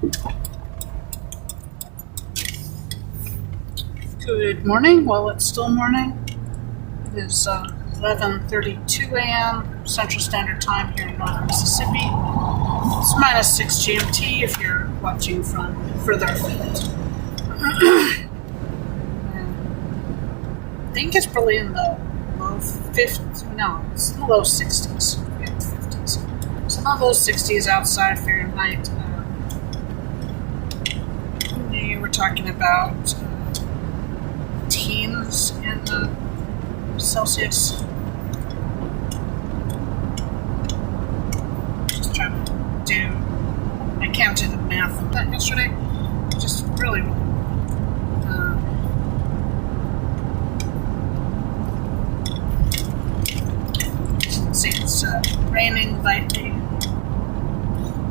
Good morning. Well, it's still morning. It is 11:32 a.m. Central Standard Time here in northern Mississippi. It's -6 GMT if you're watching from further afield. I think it's probably in the low 50s. No, it's in the low 60s. Yeah, 50s. So not low 60s outside Fahrenheit. You were talking about teens in Celsius. Just trying to do. I can't do the math of that yesterday. Just really. Let's see, it's raining lightly.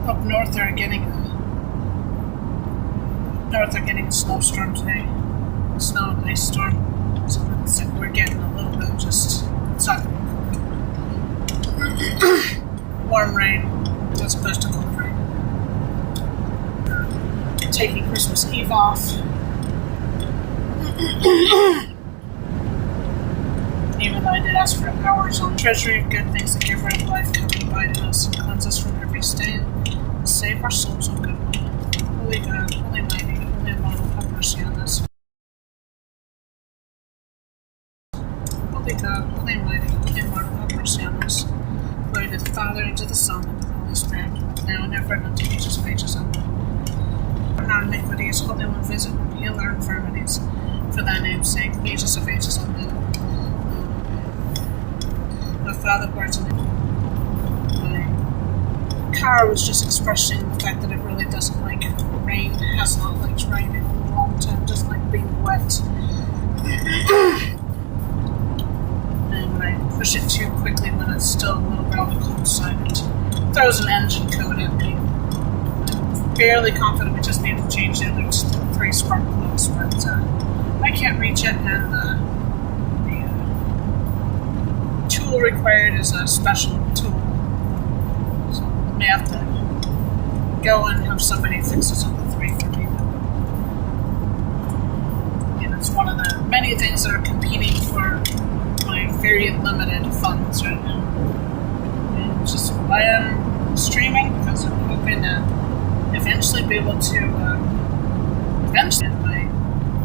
Up north they're getting a snowstorm today. Snow and ice storm. So it's like we're getting a little bit just it's not warm rain as opposed to cold rain. Taking Christmas Eve off. Even though I did ask for hours on treasury of good things that give right of life, come and abide in us and cleanse us from every stain, and save our souls, O good one. Holy God, holy mighty, holy immortal, have mercy on us. Holy God, holy mighty, holy immortal, have mercy on us. Glory to the Father, and to the Son, and to the Holy Spirit, now and ever, and unto ages of ages. Amen. For our iniquities, Holy One, visit and heal our infirmities. For thy name's sake, ages of ages. Amen. My Father, who art in heaven. My car was just expressing the fact that it really doesn't like rain. It has not liked rain in a long time. It doesn't like being wet. And when I push it too quickly when it's still a little bit on the cold side, it throws an engine code at me. I'm fairly confident we just need to change the other 3 spark plugs, but I can't reach it, and the tool required is a special tool. So I may have to go and have somebody fix this up the 3 for me. And it's one of the many things that are competing for my very limited funds right now. And it's just why I'm streaming, because I'm hoping to eventually be able to eventually in my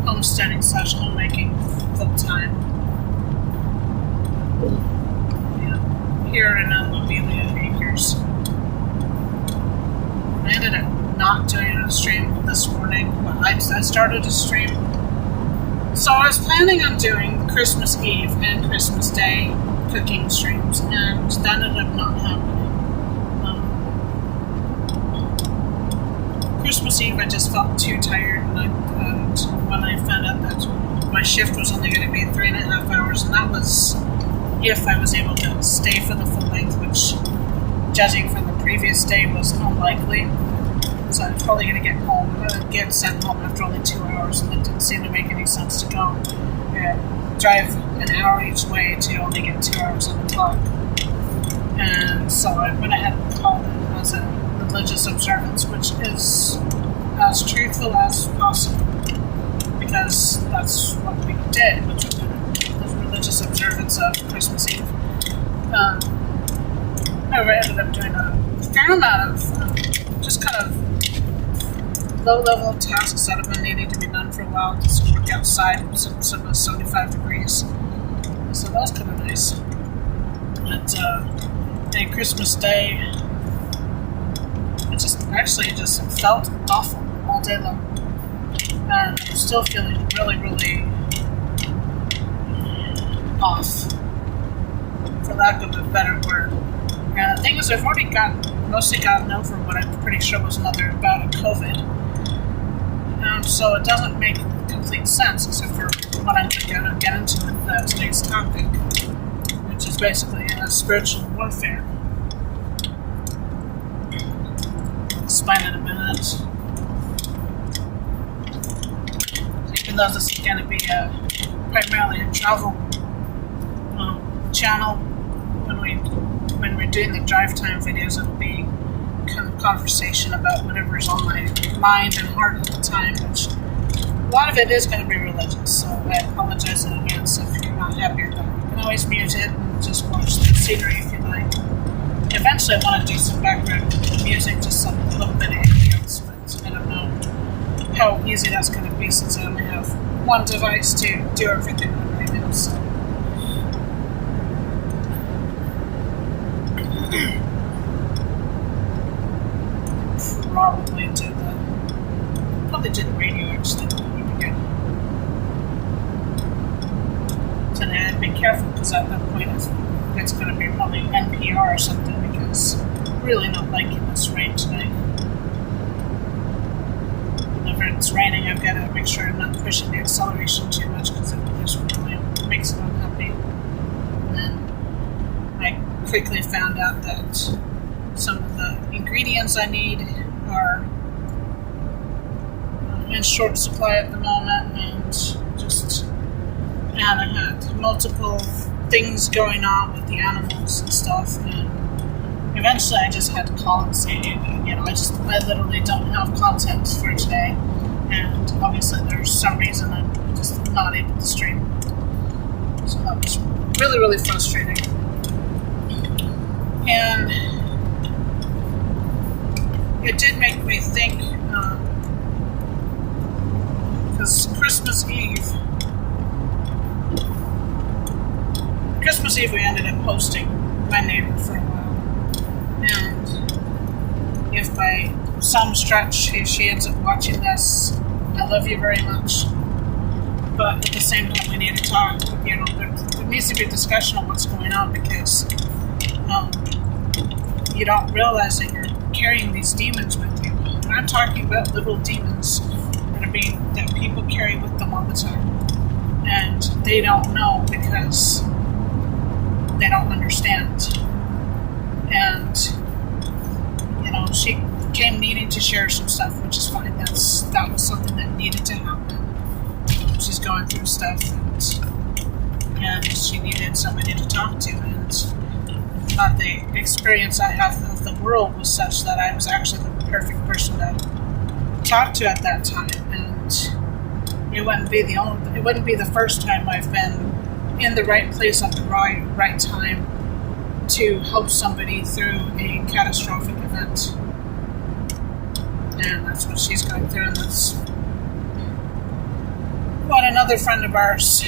homesteading / homemaking full time. Here in Lobelia Acres. I ended up not doing a stream this morning, but I started a stream. So I was planning on doing Christmas Eve and Christmas Day cooking streams, and that ended up not happening. Christmas Eve I just felt too tired, and when I found out that my shift was only going to be 3.5 hours, and that was if I was able to stay for the full length, which, judging from the previous day, was unlikely. So I was probably going to get sent home after only 2 hours, and it didn't seem to make any sense to go drive an hour each way to only get 2 hours on the clock. And so I went ahead and called it as a religious observance, which is as truthful as possible, because that's what we did, which was religious observance of Christmas Eve. I ended up doing a fair amount of just kind of low-level tasks that have been needing to be done for a while. Just work outside since it was 75 degrees. So that was kind of nice. But on Christmas Day, it just felt awful all day long. And I'm still feeling really, really off, for lack of a better word. And the thing is, I've already mostly gotten over what I'm pretty sure was another bout of COVID. So it doesn't make complete sense, except for what I'm going to get into with today's topic, which is basically spiritual warfare. I'll explain in a minute. Even though this is going to be primarily a travel channel, when we're doing the drive time videos, it'll be kind of conversation about whatever's on my mind and heart at the time, which a lot of it is going to be religious, so I apologize in advance if you're not happy with that. You can always mute it and just watch the scenery if you like. Eventually I want to do some background music, just some little bit of ambience, but I don't know how easy that's going to be since I only have one device to do everything on right now, so. Probably do the radio actually. So now I'd be careful because at that point it's going to be probably NPR or something because I'm really not liking this rain tonight. Whenever it's raining, I've got to make sure I'm not pushing the acceleration too much because it just really makes it unhappy. And then I quickly found out that some of the ingredients I need are in short supply at the moment, and I had multiple things going on with the animals and stuff, and eventually I just had to call and say, I literally don't have content for today, and obviously there's some reason I'm just not able to stream. So that was really, really frustrating. And it did make me think, because Christmas Eve we ended up hosting my neighbor for a while, and if by some stretch she ends up watching this, I love you very much, but at the same time we need to talk. There needs to be a discussion on what's going on, because you don't realize that you're carrying these demons with you. And I'm talking about little demons that people carry with them all the time, and they don't know because they don't understand. And she came needing to share some stuff, which is fine. That was something that needed to happen. She's going through stuff, and she needed somebody to talk to, and the experience I have of the world was such that I was actually the perfect person to talk to at that time. And it wouldn't be the first time I've been in the right place at the right time to help somebody through a catastrophic event. And that's what she's going through, and that's what another friend of ours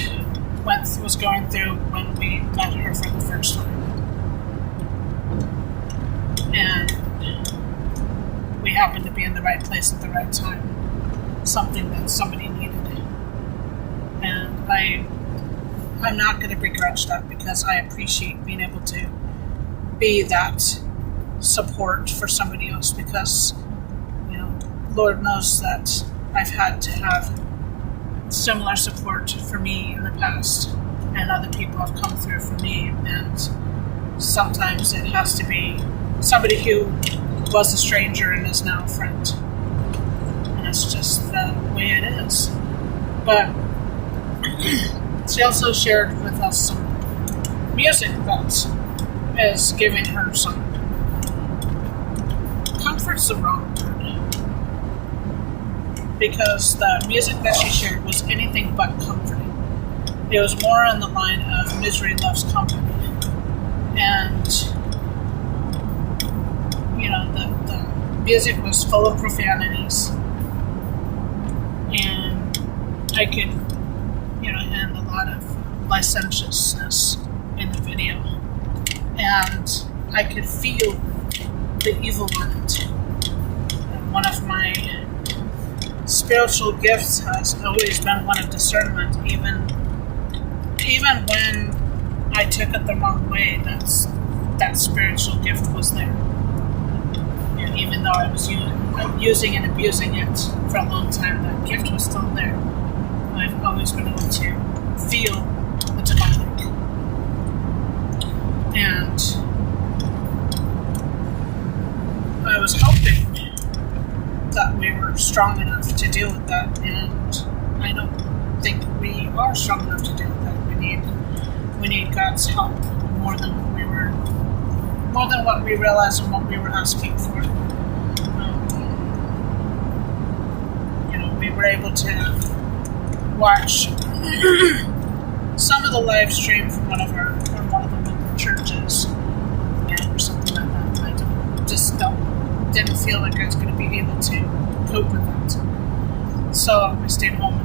was going through when we met her for the first time. And we happened to be in the right place at the right time. Something that somebody needed. And I'm not going to begrudge that, because I appreciate being able to be that support for somebody else, because, Lord knows that I've had to have similar support for me in the past, and other people have come through for me, and sometimes it has to be somebody who was a stranger and is now a friend. And it's just the way it is. But she also shared with us some music that is giving her some comfort's the wrong word, because the music that she shared was anything but comforting. It was more on the line of misery loves company. And the music was full of profanities, and I could and a lot of licentiousness in the video, and I could feel the evil in it. And one of my spiritual gifts has always been one of discernment, even when I took it the wrong way. That spiritual gift was there, and even though I was using and abusing it for a long time, that gift was still there. I've always been able to feel the demonic, and I was hoping that we were strong enough to deal with that, and I don't think we are strong enough to deal with that. We need God's help more than what we realized and what we were asking for. were able to watch some of the live stream from one of the local churches, or something like that. And I didn't feel like I was going to be able to cope with it. So I stayed home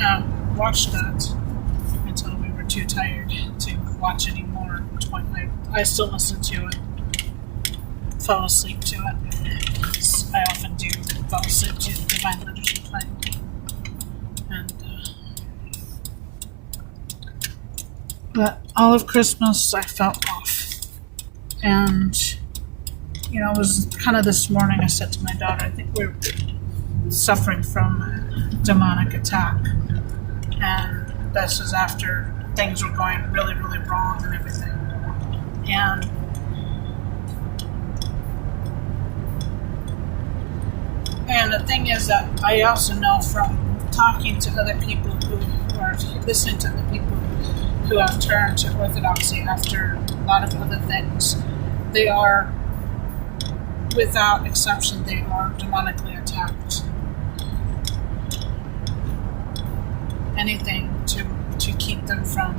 and watched that until we were too tired to watch anymore. At which point I still listened to it, fall asleep to it. I often do fall asleep to Divine Liturgy playing. And but all of Christmas I felt off. And it was kind of this morning I said to my daughter, I think we're suffering from a demonic attack. And this was after things were going really, really wrong and everything. And the thing is that I also know from talking to other people who are listening to other people who have turned to Orthodoxy after a lot of other things, they are, without exception, they are demonically attacked. Anything to keep them from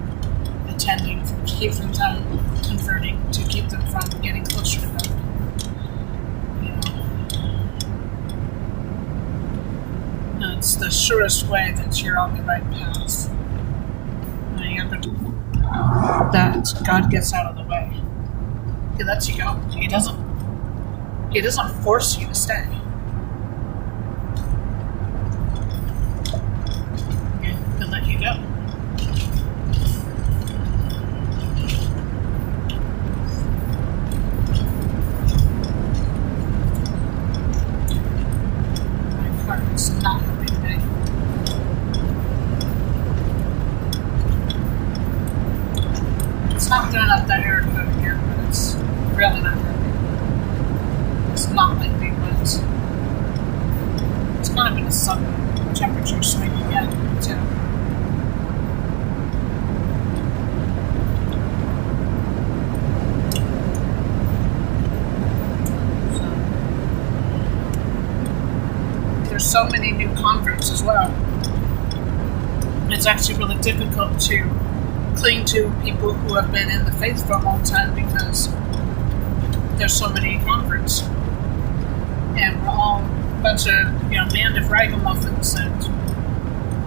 attending, to keep them from converting, to keep them from getting closer to God. It's the surest way that you're on the right path. That God gets out of the way. He lets you go. He doesn't force you to stay. He'll let you go. My car is not helping me. It's not throwing up that air code here, but it's really not hurting. It's not like big winds. It's kind of in a sudden temperature swing again, too. There's so many new converts as well. It's actually really difficult to cling to people who have been in the faith for a long time because there's so many converts. And we're all a bunch of, band of ragamuffins that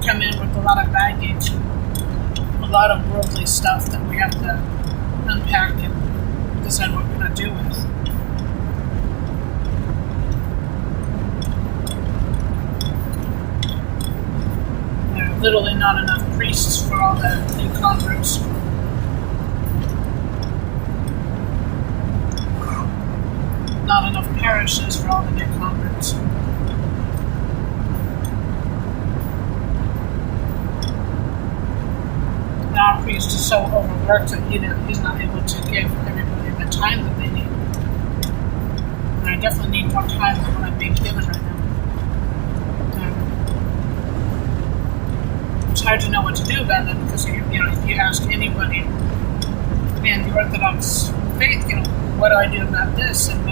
come in with a lot of baggage, a lot of worldly stuff that we have to unpack and decide what we're going to do with. There are literally not enough priests for all the new converts. Not enough parishes for all the new converts. Our priest is so overworked that he's not able to give everybody the time that they need. And I definitely need more time than what I'm being given right now. It's hard to know what to do about it because you ask anybody in the Orthodox faith, what do I do about this? And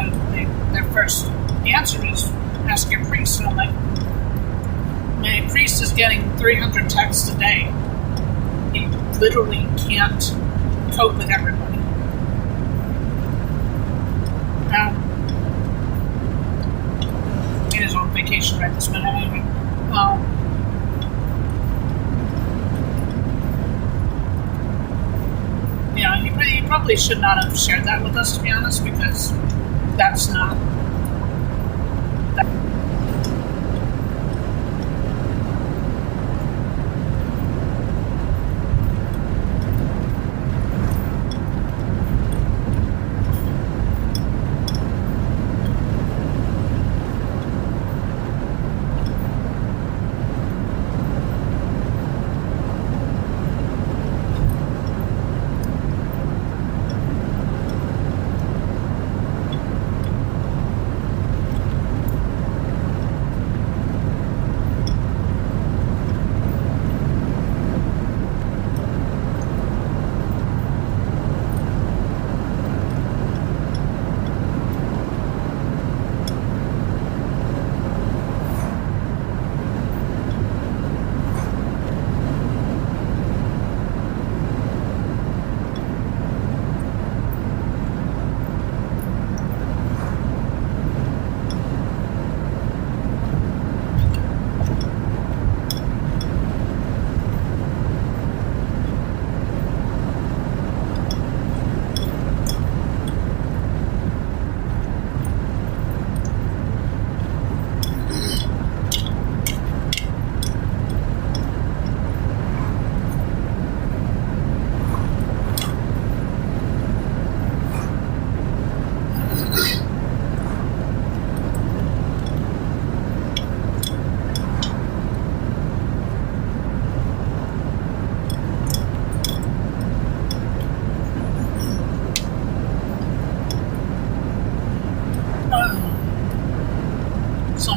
their first answer is ask your priest. And I'm like, my priest is getting 300 texts a day. He literally can't cope with everybody. He is on vacation right this minute anyway. He probably should not have shared that with us, to be honest, because that's not.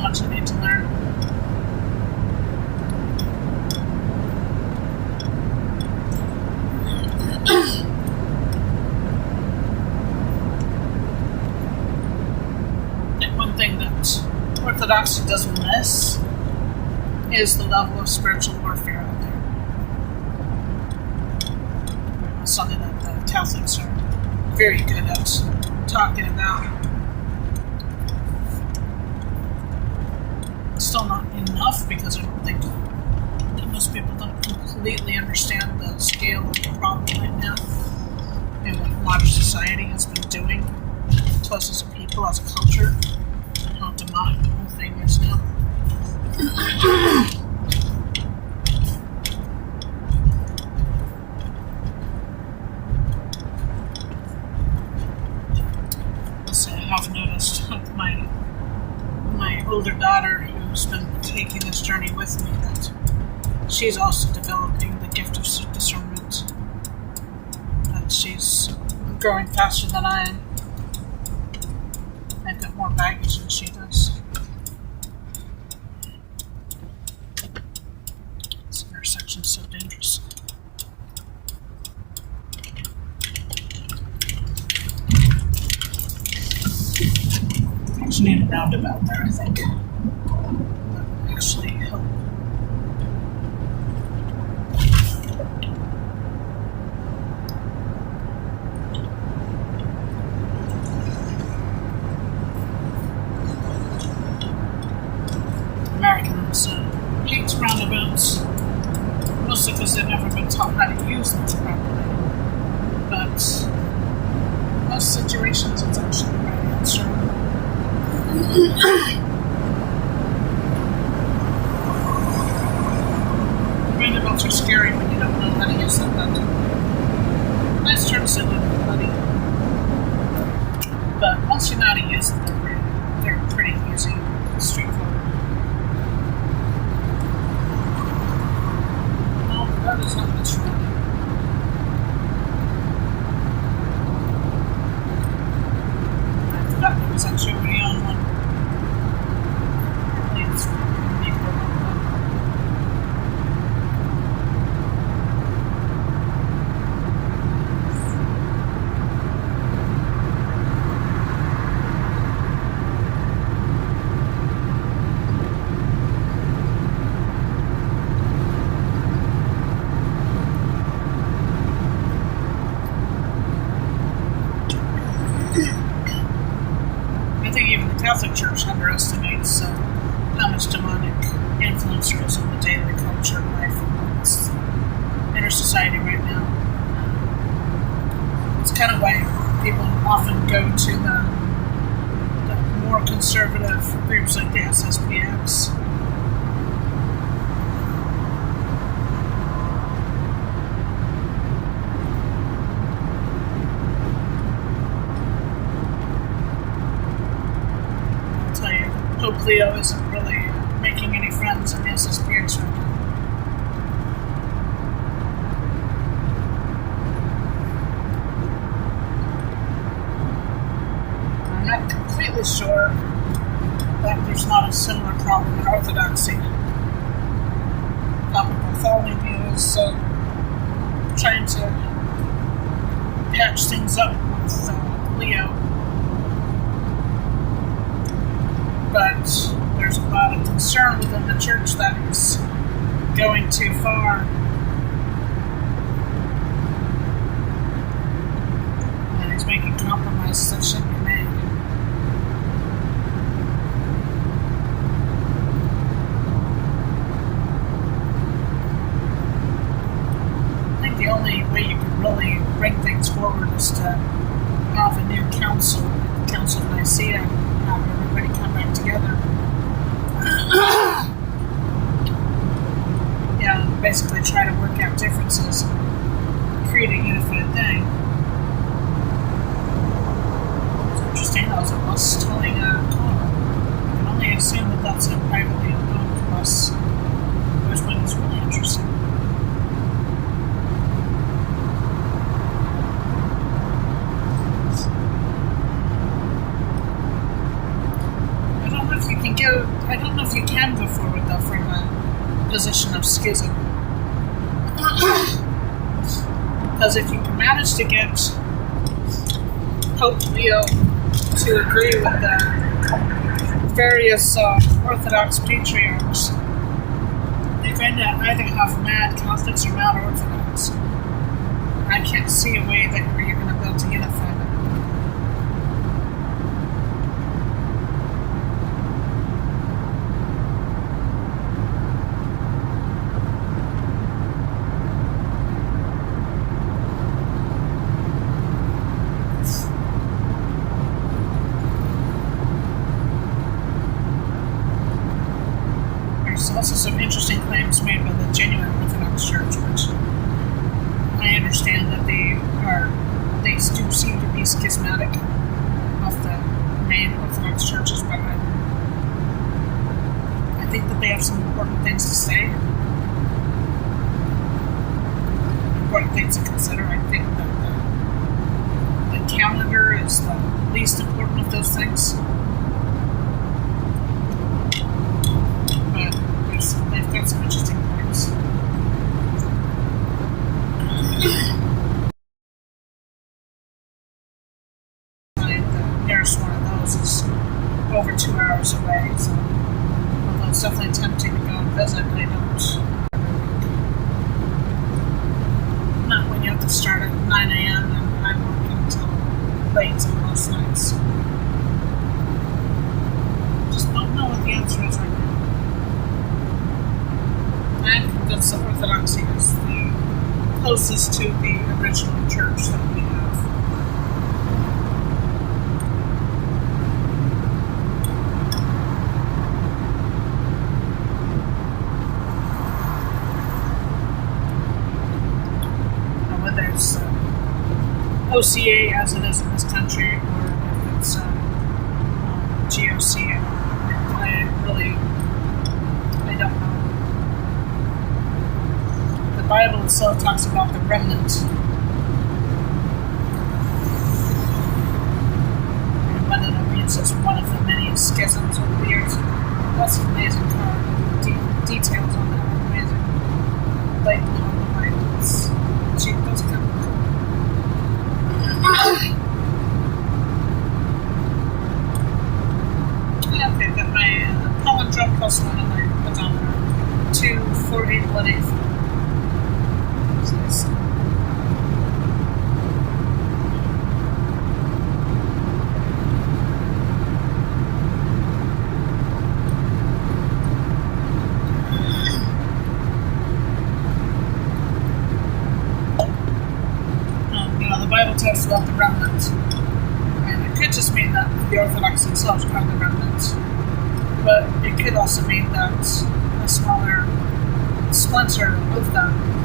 much I need to learn. And one thing that Orthodoxy doesn't miss is the level of spiritual warfare out there. That's something that the Catholics are very good at talking about. Still not enough, because I don't think that most people don't completely understand the scale of the problem right now and what modern society has been doing to us as a people, as a culture, and how demonic the whole thing is now. I've noticed with my older daughter, who's been taking this journey with me, that she's also developing the gift of discernment. That she's growing faster than I am. I've got more baggage than she does. This intersection's so dangerous. Just need a roundabout there, I think. That would actually help. Americans hate roundabouts, mostly because they've never been taught how to use them properly. But in most situations, it's actually the right answer. Roundabouts are scary when you don't know how to use them, but nice terms to live with, buddy. But once you know how to use them, they're pretty easy, straightforward. No, that is not much fun. I forgot there was actually already on one. I think even the Catholic Church underestimates how much demonic influence there is in the daily culture and life amongst inner society right now. It's kind of why people often go to the more conservative groups like the SSPX. Pope Leo isn't really making any friends in the SSPX right now. I'm not completely sure that there's not a similar problem in Orthodoxy. Papa Bartholomew is trying to patch things up with Leo. But there's a lot of concern within the church that he's going too far. And he's making compromises that shouldn't be made. I think the only way you can really bring things forward is to have a new council, the Council of Nicaea, and have everybody come back together. Yeah, basically try to work out differences and create a unified thing. It's interesting, that was a bus towing a car. I can only assume that that's a privately owned bus, which is really interesting. I don't know if you can go forward though from a position of schism. Because if you can manage to get Pope Leo to agree with the various Orthodox patriarchs, you're going to either have mad Catholics or mad Orthodox. I can't see a way that you're going to be able to unify them. There's also some interesting claims made by the genuine Orthodox Church, which I understand that they do seem to be schismatic of the main Orthodox churches, but I think that they have some important things to say, important things to consider. I think that the calendar is the least important of those things. But they've got some interesting claims. The nearest one of those is over 2 hours away, so although it's definitely tempting to go and visit, I don't. Not when you have to start at 9 a.m. and I'm working until late on most nights. Just don't know what the answer is right now. I'm convinced that Orthodoxy is the closest to the original church that we have. And whether it's OCA as it is in this country, or if it's GOC, I don't know. The Bible itself talks about the remnant. And remnant means it's one of the many schisms over the years. That's an amazing card. Details on that are amazing. Like on the Bible. Those kind of cool. Yeah, okay, got my palindrome plus one on my pedometer. 2, 4, 8, 1, 8. Nice. The Bible talks about the remnant, and it could just mean that the Orthodox themselves are the remnant, but it could also mean that a smaller splinter of them,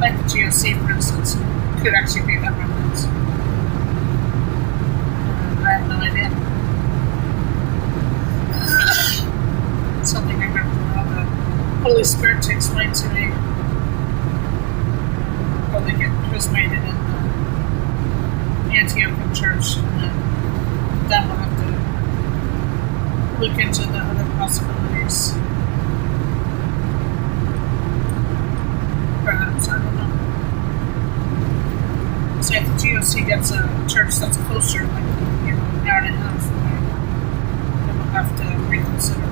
like the GOC, for instance, could actually be that remnant. I have no idea. It's something I have to allow the Holy Spirit to explain to me. Probably get chrismated in the Antiochian Church, and then we'll have to look into the other possibilities. Perhaps, I don't know. So if the GOC gets a church that's closer, like, an hour and a half away, then we'll have to reconsider.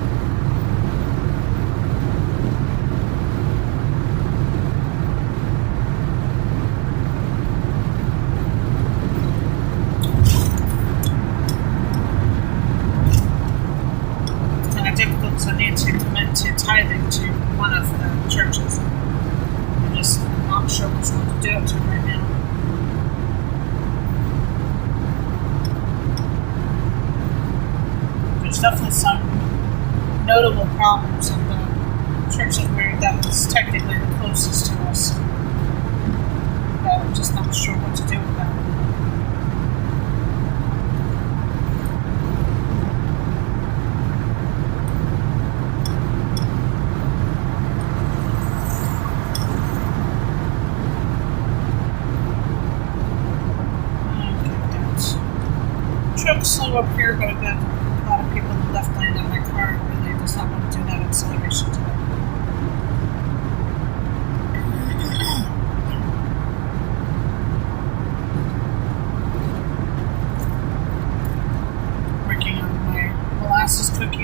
It's kind of difficult because I need to commit to tithing to one of the churches. I'm just not sure which one to do it to right now. There's definitely some notable problems in the church that is technically the closest to us. But I'm just not sure what to do with that. Truck's slow up here, but I've got a lot of people in the left lane, and my car really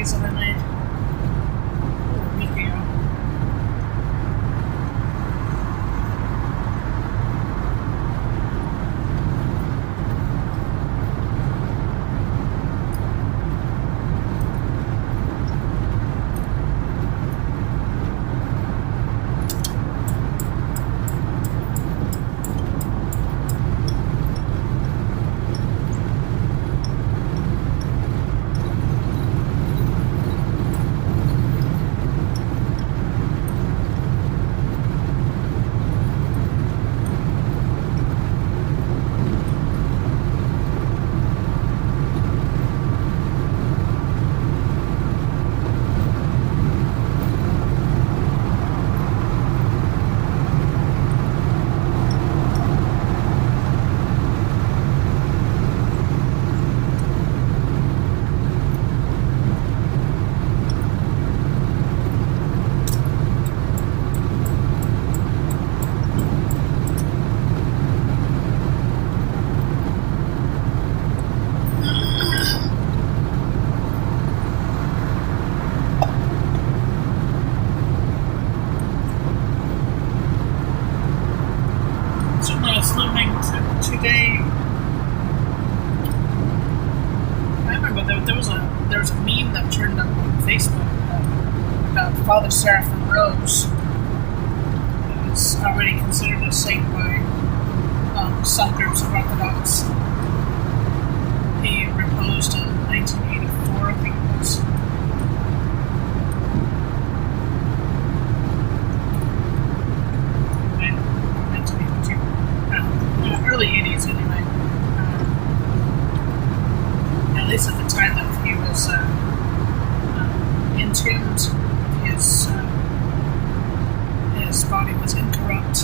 videos that I made a week ago. Today, I remember there was a meme that turned up on Facebook about Father Seraphim Rose. It was already considered a saint by some groups of Orthodox. He reposed in 1984, I think it was. Early 80s anyway. At least at the time that he was entombed, his body was incorrupt,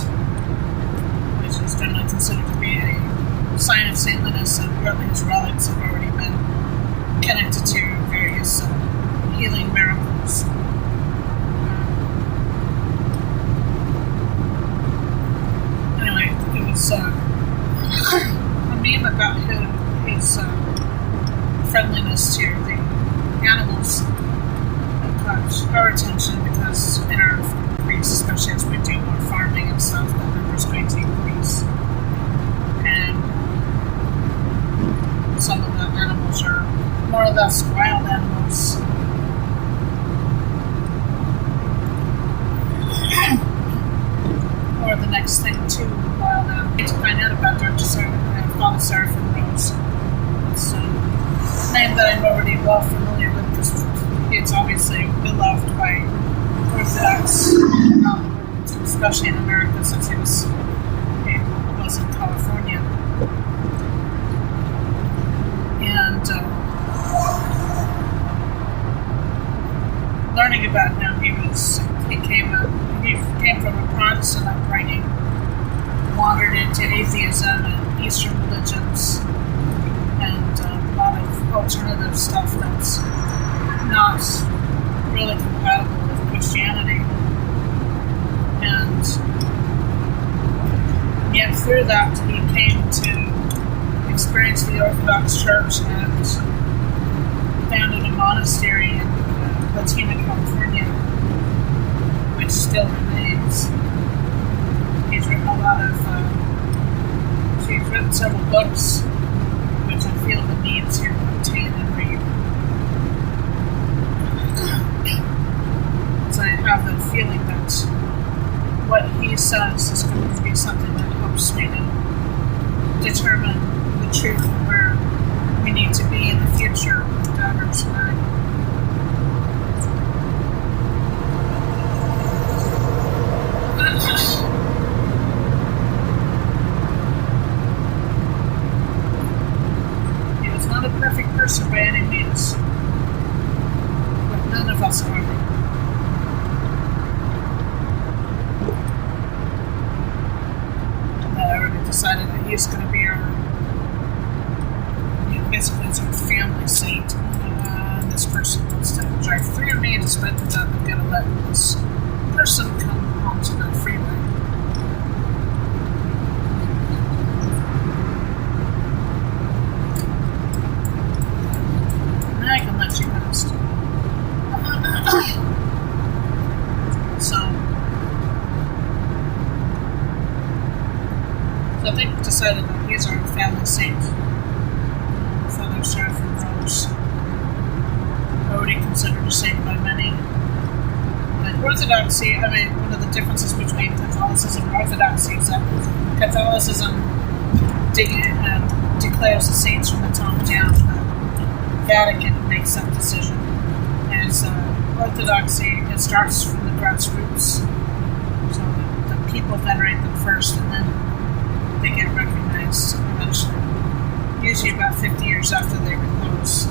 which is generally considered to be a sign of saintliness, and apparently his relics have already been connected to various healing miracles. Anyway, it was a meme about his friendliness to the animals that caught our attention, because in our increase, especially as we do more farming and stuff, that number's going to increase. And some of the animals are more or less wild animals. Or the next thing to wild animals. To find out about Father Seraphim Rose. It's a name that I'm already well familiar with, because it's obviously beloved by Orthodox, especially in America, since it was in California. And learning about him, he came from a Protestant upbringing, wandered into atheism and Eastern religions, and a lot of alternative stuff that's not really compatible with Christianity. And yet through that, he came to experience the Orthodox Church and founded a monastery in Latina, California, which still remains. He's written a lot of he's written several books, which I feel the need to obtain and read. So I have the feeling that what he says is going to be something that helps me to determine the truth of where we need to be in the future with daughters and I. He was not a perfect person by any means, but none of us are. Decided that he's going to be our, basically it's our family saint. This person wants to drive through me, despite the fact I'm going to let this person come onto the freeway. And I can let you past. they've decided that he's our family saint. Father Seraphim Rose, already considered a saint by many. But Orthodoxy, I mean, one of the differences between Catholicism and Orthodoxy is that Catholicism declares the saints from the top down. The Vatican makes that decision. As Orthodoxy, it starts from the grassroots. So the people venerate them first, and then they get recognized eventually. Usually about 50 years after they repose.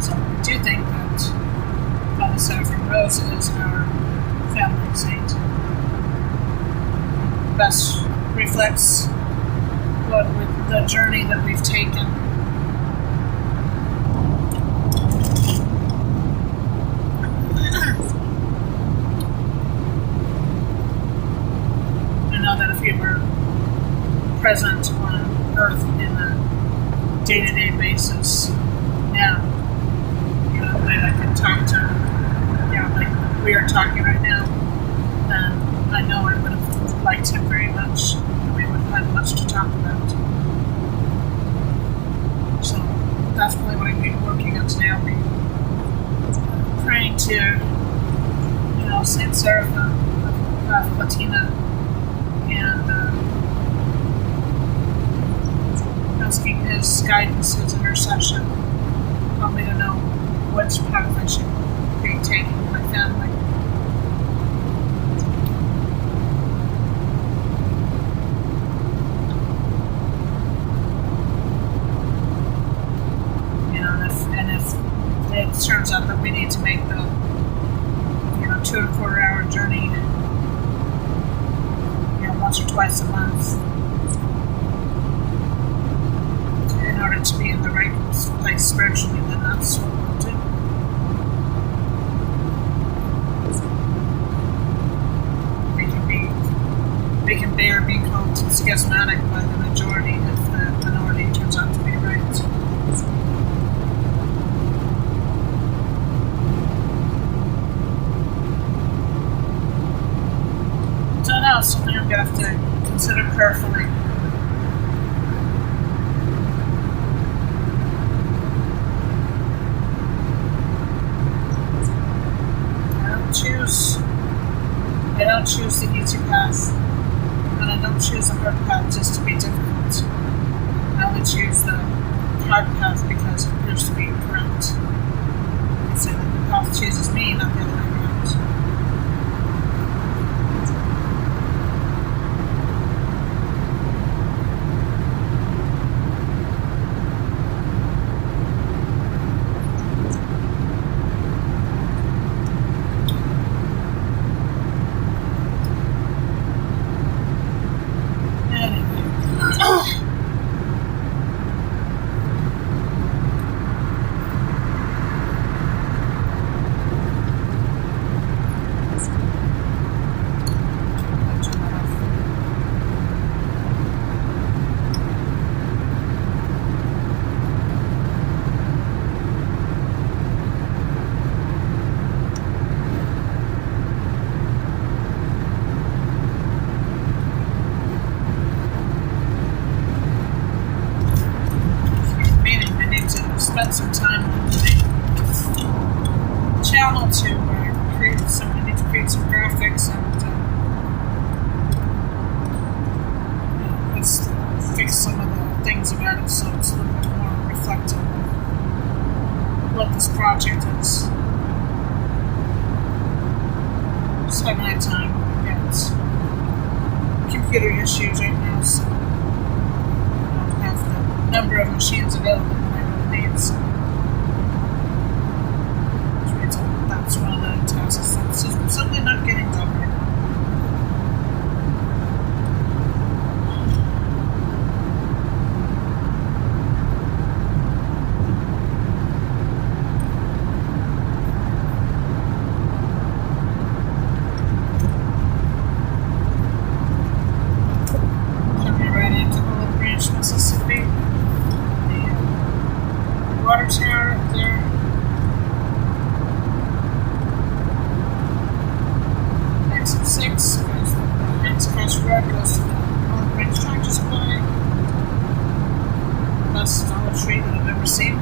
So I do think that Father Seraphim Rose is our family saint. Best reflects what with the journey that we've taken. I know that if we were present on Earth in a day-to-day basis now, you know, the way I can talk to, you know, like we are talking right now, then I know I would have liked him very much, and we would have had much to talk about. So that's probably what I'm going to be working on today. I'll be praying to, you know, Saint Seraphim of Latina, and asking his guidance, his intercession, help me to know which path I should be taking with my family. You know, and if it turns out that we need to make the, you know, 2.25 hour journey, you know, once or twice a month, in order to be in the right place spiritually, then that's what we'll do. We can bear being called schismatic by the majority if the minority turns out to be right. So now it's something I'm going to have to consider carefully. I don't choose the easy path, and I don't choose the hard path just to be difficult. I only choose the hard path because it appears to be correct. I say that the path chooses me, not the other way around. Spend some time on the channel to create some. I need to create some graphics and let's fix some of the things about it so it's a little bit more reflective of what this project is. Just haven't had time yet. Computer issues right now, so I don't have the number of machines available. So, which means that's one of the tasks that's just simply not getting done right now. Coming right into Olive Branch, Mississippi. Water tower up there. tallest olive tree that I've ever seen.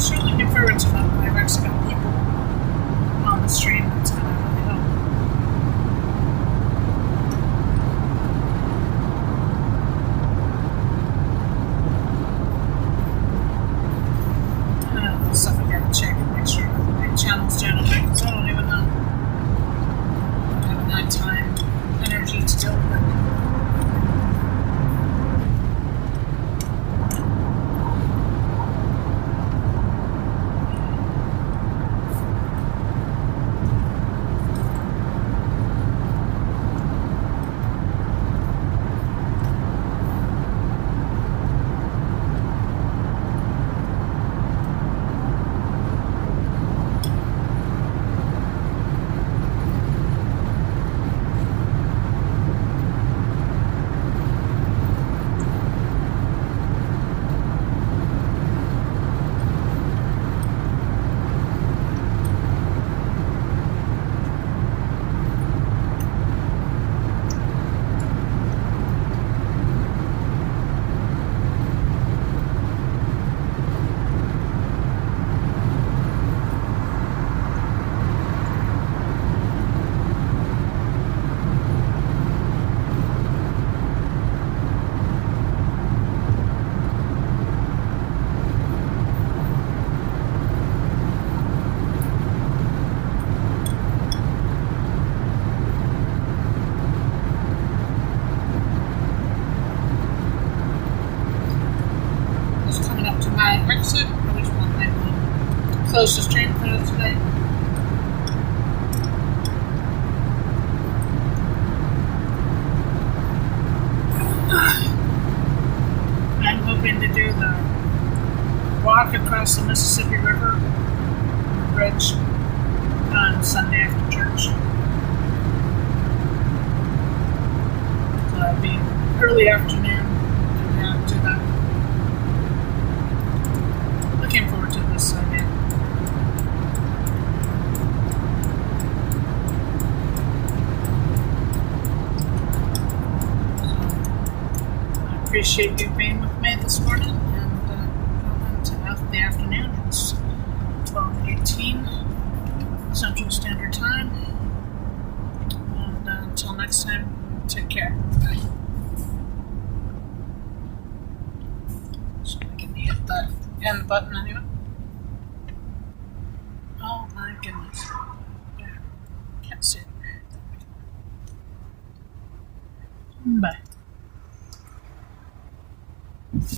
Sure looking forward to that. I've actually got people on the stream that's going to really help. Stuff I gotta check and make sure that my channel's down okay, because I don't even know. I haven't had time, energy to deal with it. Coming up to my exit, which one I will close the stream for today. I'm hoping to do the walk across the Mississippi River bridge on Sunday after church. So that'll be early afternoon. Do that. Looking forward to this idea. So, I appreciate you being with me this morning, and welcome to the afternoon. It's 12:18 Central Standard Time, and until next time, take care. Bye. So I can hit the end button anyway. Oh my goodness. Yeah. Can't see it. Bye.